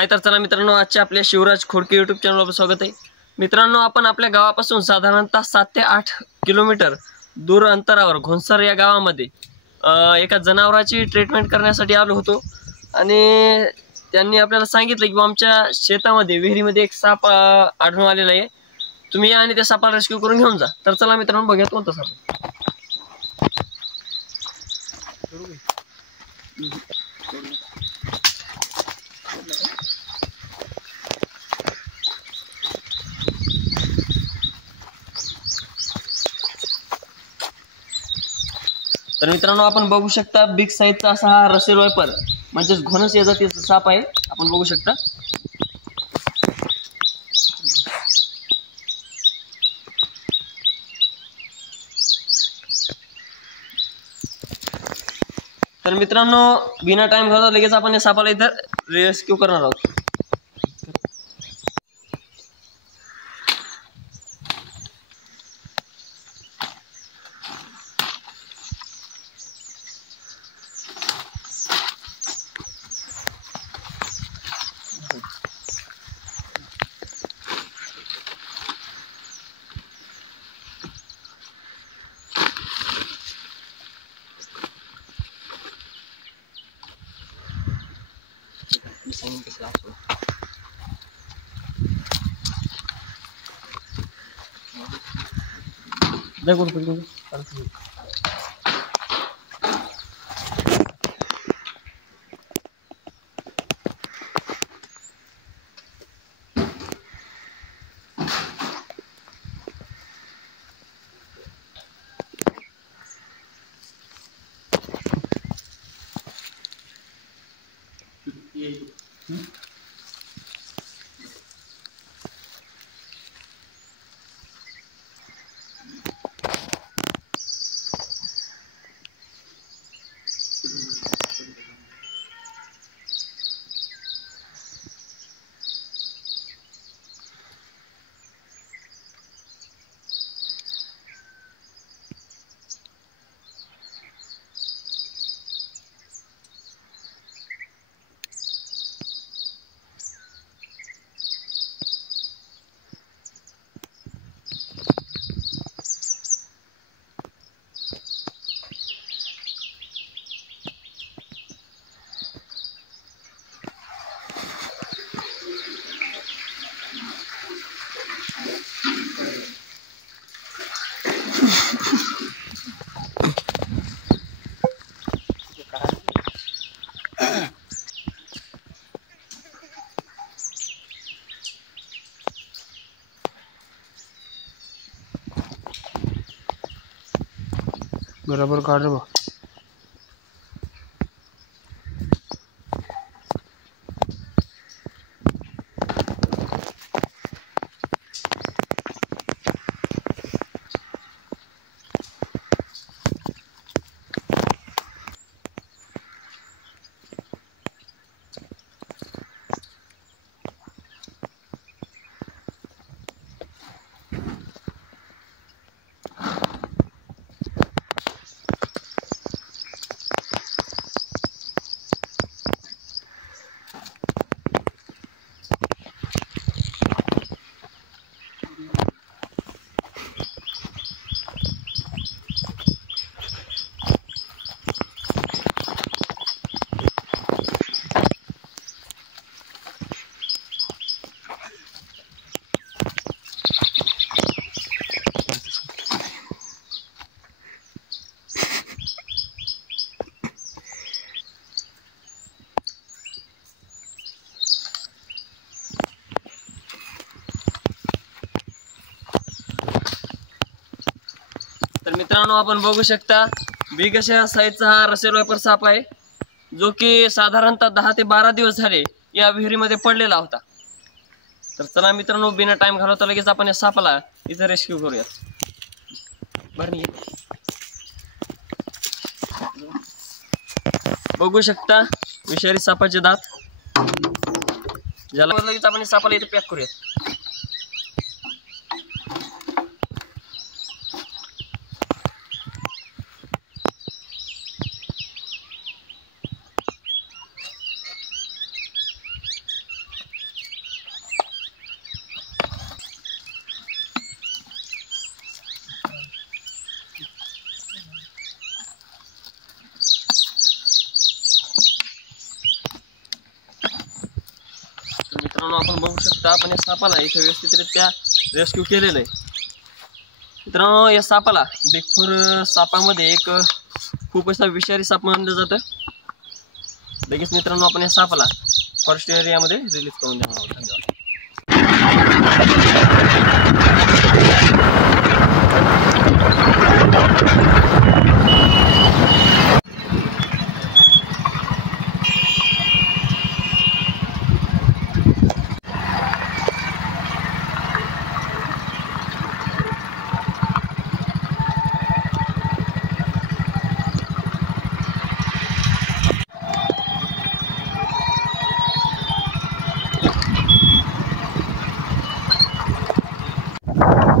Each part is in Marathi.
हाय तर चला मित्रांनो, आजच्या आपल्या शिवराज खोडके यूट्यूब चॅनलवर स्वागत आहे. मित्रांनो, आपण आपल्या गावापासून साधारणतः 7 ते 8 किलोमीटर दूर अंतरावर घोणसर या गावामध्ये एका जनावराची ट्रीटमेंट करण्यासाठी आलो होतो आणि त्यांनी आपल्याला सांगितलं की आमच्या शेतामध्ये विहिरीमध्ये एक साप आढळून आलेला आहे, तुम्ही या आणि त्या सापाला रेस्क्यू करून घेऊन जा. तर चला मित्रांनो, बघूया कोणता साप आहे. तर मित्रांनो, आपण बघू शकता बिग साईजचा असा हा रसेल वायपर म्हणजेच घोणस या जातीचा साप आहे. आपण बघू शकता. तर मित्रांनो, बिना टाइम घालवता लगेच आपण या सापाला इथं रेस्क्यू करणार आहोत. बराबर काढ रे बा. तर मित्रांनो, आपण बघू शकता बिग अशा साईजचा हा रसेल वायपर साप आहे, जो की साधारणतः 10 ते 12 दिवस झाले या विहिरीमध्ये पडलेला होता. तर चला मित्रांनो, बिना टाइम घालवता लगेच आपण या सापाला इथं रेस्क्यू करूया. बघू शकता विषारी सापाचे दात, ज्याला लगेच आपण सापाला इथे पॅक करूया. मित्रांनो आपण बघू शकता, आपण या सापाला इथे व्यवस्थितरित्या रेस्क्यू केलेलं आहे. मित्रांनो या सापाला बिग फोर सापामध्ये एक खूप असा विषारी साप मानलं जातं. लगेच मित्रांनो आपण या सापाला फॉरेस्ट एरियामध्ये रिलीज करून देणार आहोत. धन्यवाद.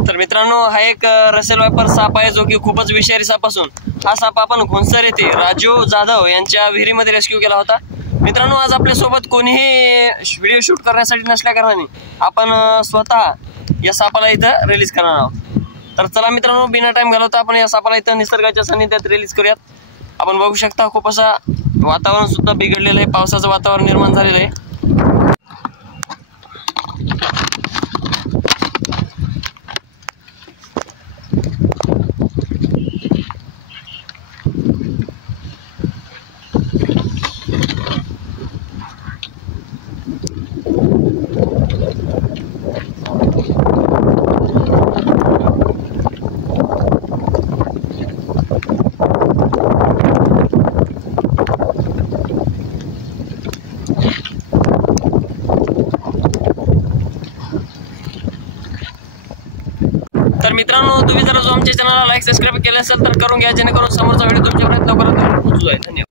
तर मित्रांनो हा एक रसेल वायपर साप आहे, जो की खूपच विषारी साप असून हा साप आपण घोणसर येथे राजू जाधव यांच्या विहिरीमध्ये रेस्क्यू केला होता. मित्रांनो आज आपल्यासोबत कोणीही व्हिडिओ शूट करण्यासाठी नसल्या कारणाने आपण स्वतः या सापाला इथं रिलीज करणार आहोत. तर चला मित्रांनो बिना टाइम घालवता आपण या सापाला इथं निसर्गाच्या सानिध्यात रिलीज करूयात. आपण बघू शकता खूप असा वातावरण सुद्धा बिघडलेलं आहे, पावसाचं वातावरण निर्माण झालेलं आहे. तर मित्रांनो तुम्ही जर आमच्या चॅनलला लाईक सबस्क्राईब केलं असेल तर करून घ्या, जेणेकरून समोरचा व्हिडिओ तुमच्यापर्यंत लवकरात लवकर पोहोचू जाईल. धन्यवाद.